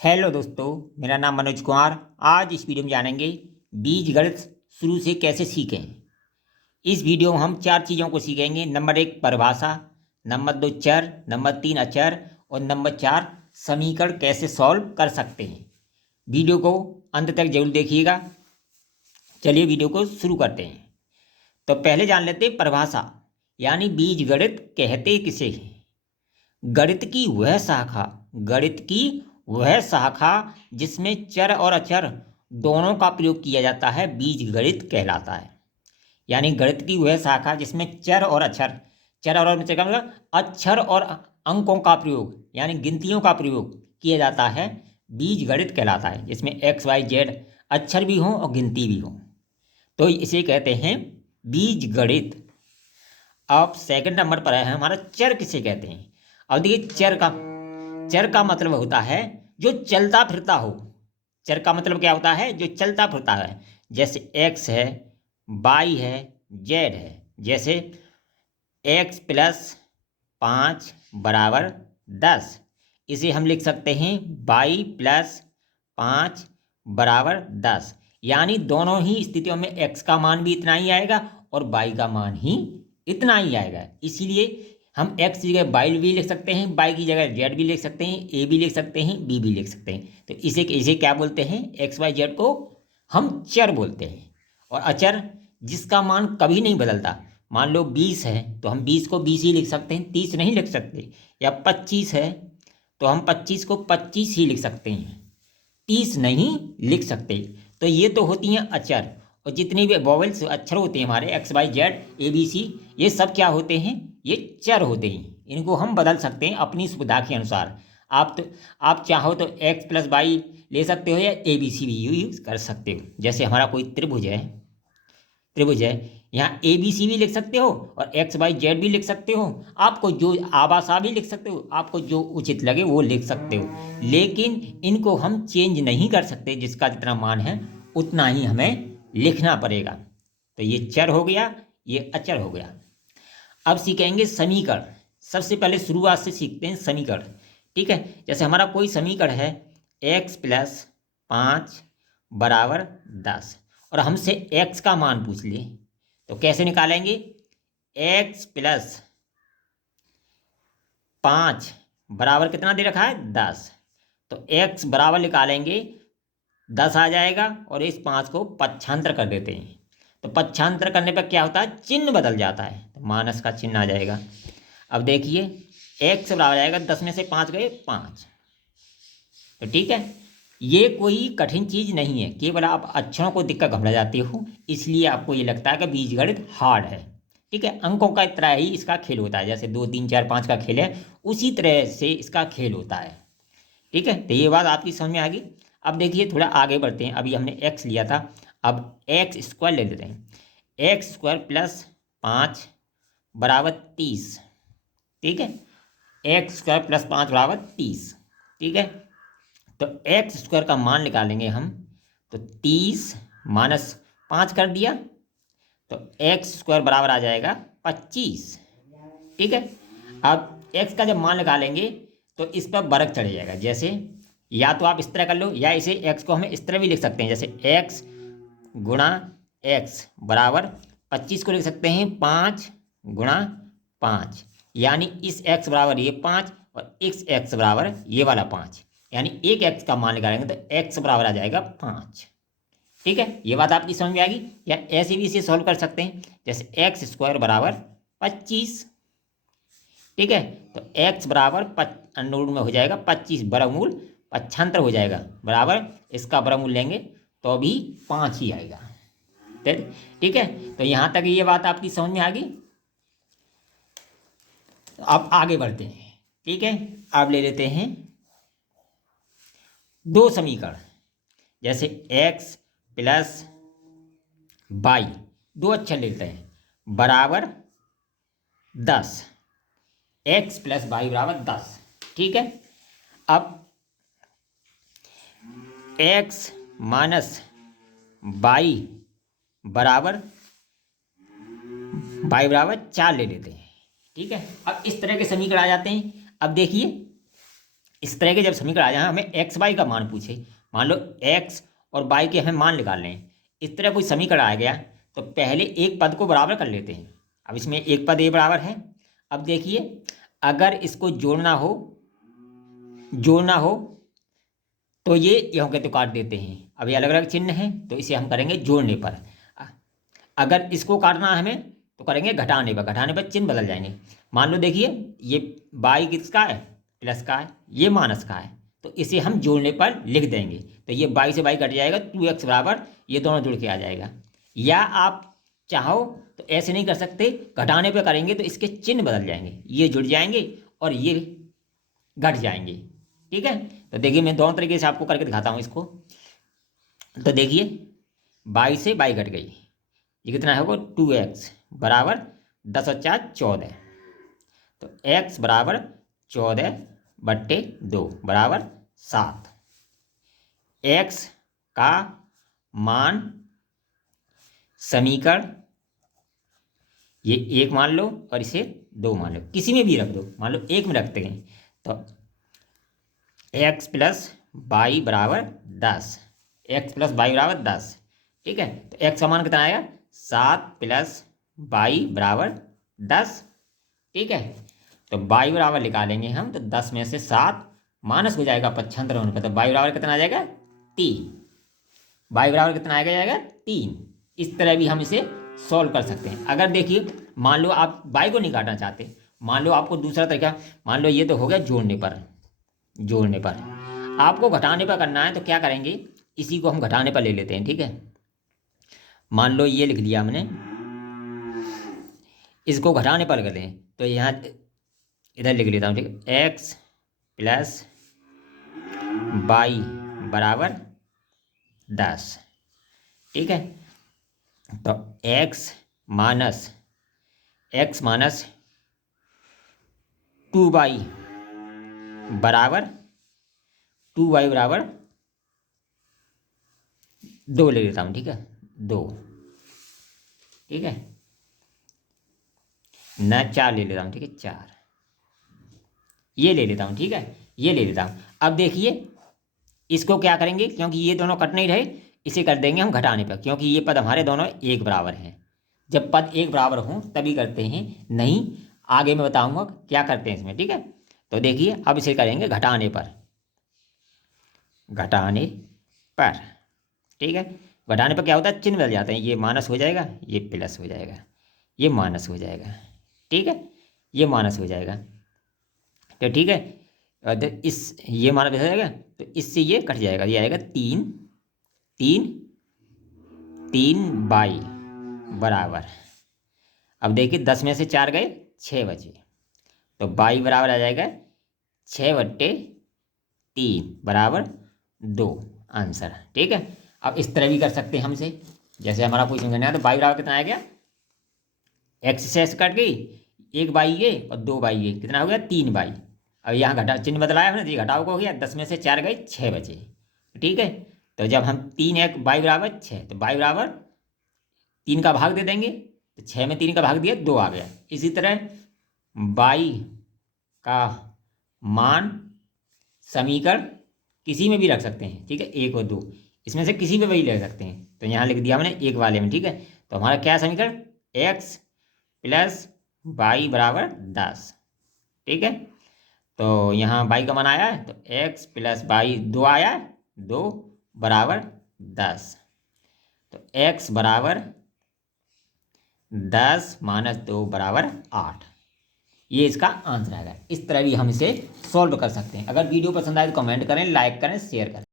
Hello दोस्तों, मेरा नाम मनोज कुमार। आज इस वीडियो में जानेंगे बीजगणित शुरू से कैसे सीखें। इस वीडियो में हम 4 चीज़ों को सीखेंगे। नंबर 1 परिभाषा, नंबर 2 चर, नंबर 3 अचर और नंबर 4 समीकरण कैसे सॉल्व कर सकते हैं। वीडियो को अंत तक जरूर देखिएगा। चलिए वीडियो को शुरू करते हैं। तो पहले जान लेते हैं परिभाषा, यानी बीजगणित कहते किसे हैं। गणित की वह शाखा जिसमें चर और अचर दोनों का प्रयोग किया जाता है बीजगणित कहलाता है। यानी गणित की वह शाखा जिसमें चर और अक्षर मतलब अक्षर और अंकों का प्रयोग यानी गिनतियों का प्रयोग किया जाता है बीजगणित कहलाता है, जिसमें एक्स वाई जेड अक्षर भी हों और गिनती भी हो, तो इसे कहते हैं बीजगणित। अब सेकंड नंबर पर है हमारा चर किसे कहते हैं। अब देखिए चर का मतलब होता है जो चलता फिरता हो। चर का मतलब क्या होता है? जो चलता फिरता है। जैसे एक्स है, वाई है, जेड है। जैसे एक्स प्लस 5 बराबर 10, इसे हम लिख सकते हैं वाई प्लस 5 बराबर 10। यानी दोनों ही स्थितियों में एक्स का मान भी इतना ही आएगा और वाई का मान ही इतना ही आएगा। इसीलिए हम एक्स की जगह वाई भी लिख सकते हैं, वाई की जगह जेड भी लिख सकते हैं, ए भी लिख सकते हैं, बी भी लिख सकते हैं। तो इसे इसे क्या बोलते हैं? एक्स वाई जेड को हम चर बोलते हैं। और अचर जिसका मान कभी नहीं बदलता। मान लो 20 है तो हम 20 को 20 ही लिख सकते हैं, 30 नहीं लिख सकते। या 25 है तो हम 25 को 25 ही लिख सकते हैं, 30 नहीं लिख सकते। तो ये तो होती हैं अचर। और जितने भी वॉवेल्स अक्षर होते हैं हमारे X Y Z A B C, ये सब क्या होते हैं? ये चर होते हैं। इनको हम बदल सकते हैं अपनी सुविधा के अनुसार। आप चाहो तो एक्स प्लस वाई ले सकते हो या ए बी सी भी यूज कर सकते हो। जैसे हमारा कोई त्रिभुज है, यहाँ ए बी सी भी लिख सकते हो और एक्स वाई जेड भी लिख सकते हो। आपको जो आबासा भी लिख सकते हो, आपको जो उचित लगे वो लिख सकते हो। लेकिन इनको हम चेंज नहीं कर सकते, जिसका जितना मान है उतना ही हमें लिखना पड़ेगा। तो ये चर हो गया, ये अचर हो गया। अब सीखेंगे समीकरण। सबसे पहले शुरुआत से सीखते हैं समीकरण। ठीक है, जैसे हमारा कोई समीकरण है एक्स प्लस 5 बराबर 10 और हमसे x का मान पूछ ले, तो कैसे निकालेंगे? x प्लस 5 बराबर कितना दे रखा है? 10। तो x बराबर निकालेंगे 10 आ जाएगा और इस 5 को पक्षांतर कर देते हैं। तो पक्षांतर करने पर क्या होता है? चिन्ह बदल जाता है, तो माइनस का चिन्ह आ जाएगा। अब देखिए x बराबर आएगा 10 में से 5 गए 5। तो ठीक है, ये कोई कठिन चीज नहीं है, केवल आप अक्षरों को देखकर घबरा जाते हो, इसलिए आपको ये लगता है कि बीजगणित हार्ड है। ठीक है, अंकों का तरह ही इसका खेल होता है। जैसे 2 3 4 5 का खेल है, उसी तरह से इसका खेल होता है। ठीक है, तो ये बात आपकी समझ में आ गई। अब देखिए थोड़ा आगे बढ़ते हैं। अभी हमने x लिया था, अब एक्स स्क्वायर ले लेते हैं। एक्स स्क्वायर प्लस 5 बराबर 30। ठीक है, एक्स स्क्वायर प्लस 5 बराबर 30। ठीक है, तो एक्स स्क्वायर का मान निकालेंगे हम। तो 30 माइनस 5 कर दिया, तो एक्स स्क्वायर बराबर आ जाएगा 25। ठीक है, अब एक्स का जब मान निकालेंगे तो इस पर वर्ग चढ़ जाएगा। जैसे या तो आप इस तरह कर लो, या इसे एक्स को हमें इस तरह भी लिख सकते हैं। जैसे एक्स गुणा एक्स बराबर 25 को लिख सकते हैं 5 गुणा 5, यानी इस एक्स बराबर ये 5 और इस एक्स बराबर ये वाला 5। यानी एक एक्स का मान निकालेंगे तो एक्स बराबर आ जाएगा 5। ठीक है, ये बात आपकी समझ में आ गई। या ऐसे भी इसे सॉल्व कर सकते हैं, जैसे एक्स स्क्वायर बराबर 25। ठीक है, तो एक्स बराबर अंडरवुड में हो जाएगा 25, वर्गमूल पक्षांतर हो जाएगा बराबर, इसका वर्गमूल लेंगे तो भी 5 ही आएगा। ठीक है, तो यहाँ तक ये बात आपकी समझ में आ गई। तो अब आगे बढ़ते हैं। ठीक है, अब ले लेते हैं दो समीकरण। जैसे एक्स प्लस वाई, दो अक्षर लेते हैं, बराबर 10। एक्स प्लस वाई बराबर 10। ठीक है, अब एक्स माइनस वाई बराबर 4 ले लेते हैं। ठीक है, अब इस तरह के समीकरण आ जाते हैं। अब देखिए इस तरह के जब समीकरण आ जाए, हमें एक्स वाई का मान पूछे, मान लो एक्स और वाई के हमें मान निकालने हैं, इस तरह कोई समीकरण आ गया तो पहले एक पद को बराबर कर लेते हैं। अब इसमें एक पद ए बराबर है। अब देखिए, अगर इसको जोड़ना हो तो ये यों के तो काट देते हैं। अब ये अलग अलग चिन्ह हैं तो इसे हम करेंगे जोड़ने पर। अगर इसको काटना है हमें तो करेंगे घटाने पर चिन्ह बदल जाएंगे। मान लो देखिए, ये बाई किसका है, प्लस का है, ये माइनस का है, तो इसे हम जोड़ने पर लिख देंगे। तो ये बाई से बाई कट जाएगा, 2x बराबर ये दोनों जुड़ के आ जाएगा। या आप चाहो तो ऐसे नहीं कर सकते, घटाने पर करेंगे तो इसके चिन्ह बदल जाएंगे, ये जुड़ जाएंगे और ये घट जाएंगे। ठीक है, तो देखिए मैं दोनों तरीके से आपको करके दिखाता हूँ इसको। तो देखिए, बाई से बाई घट गई, ये कितना होगा 2x बराबर 10 और 4 14। तो x बराबर 14/2 बराबर 7। x का मान समीकरण, ये एक मान लो और इसे 2 मान लो, किसी में भी रख दो, मान लो एक में रखते हैं। तो x प्लस बाई बराबर 10, x प्लस बाई बराबर 10। ठीक है, तो x का मान कितना आएगा 7 प्लस बाई बराबर 10। ठीक है, तो बाई बराबर निकालेंगे हम, तो 10 में से 7 माइनस हो जाएगा पक्षांतर होने पर, तो बाई बराबर कितना आ जाएगा 3। बाई बराबर कितना आ जाएगा 3। इस तरह भी हम इसे सॉल्व कर सकते हैं। अगर देखिए, मान लो आप बाई को नहीं काटना चाहते, मान लो आपको दूसरा तरीका, मान लो ये तो हो गया जोड़ने पर आपको घटाने पर करना है, तो क्या करेंगे, इसी को हम घटाने पर ले लेते हैं। ठीक है, मान लो ये लिख लिया हमने, इसको घटाने पर करें तो यहाँ इधर लिख लेता हूँ। ठीक है, एक्स प्लस बाई बराबर 10। ठीक है, तो x माइनस 2y बराबर 2 ले लेता हूँ। ठीक है, 2। ठीक है, न 4 ले लेता हूँ। ठीक है, 4 ये ले लेता हूँ। ठीक है, ये ले लेता हूँ। अब देखिए, इसको क्या करेंगे, क्योंकि ये दोनों कट नहीं रहे, इसे कर देंगे हम घटाने पर, क्योंकि ये पद हमारे दोनों एक बराबर हैं। जब पद एक बराबर हों तभी करते हैं, नहीं आगे मैं बताऊंगा क्या करते हैं इसमें। ठीक है, तो देखिए अब इसे करेंगे घटाने पर। ठीक है, घटाने पर क्या होता है, चिन्ह बदल जाते हैं, ये माइनस हो जाएगा, ये प्लस हो जाएगा, ये माइनस हो जाएगा। ठीक है, ये माइनस हो जाएगा। तो ठीक है, इस ये माइनस हो जाएगा, तो इससे ये कट जाएगा, ये आएगा 3 बाई बराबर, अब देखिए 10 में से 4 गए, 6 बचे, तो बाई बराबर आ जाएगा 6/3 बराबर 2 आंसर। ठीक है, अब इस तरह भी कर सकते हैं हमसे, जैसे हमारा क्वेश्चन करना है, तो बाई बराबर कितना आ गया, एक्स से कट गई, 1 बाई ये और 2 बाई ये, कितना हो गया 3 बाई। अब यहाँ घटा चिन्ह बदलाया हमने, ये घटाव को हो गया, 10 में से 4 गए, 6 बचे। ठीक है, तो जब हम 3 1 बाई बराबर 6, तो बाई बराबर 3 का भाग दे देंगे, तो 6 में 3 का भाग दिया, 2 आ गया। इसी तरह बाई का मान समीकरण किसी में भी रख सकते हैं। ठीक है, 1 और 2 इसमें से किसी में भी ले सकते हैं, तो यहाँ लिख दिया हमने एक वाले में। ठीक है, तो हमारा क्या समीकरण, x प्लस बाई बराबर 10। ठीक है, तो यहाँ बाई का मान आया है, तो x प्लस बाई 2 आया है, 2 बराबर 10। तो x बराबर 10 माइनस 2 बराबर 8, ये इसका आंसर आएगा। इस तरह भी हम इसे सॉल्व कर सकते हैं। अगर वीडियो पसंद आए तो कमेंट करें, लाइक करें, शेयर करें।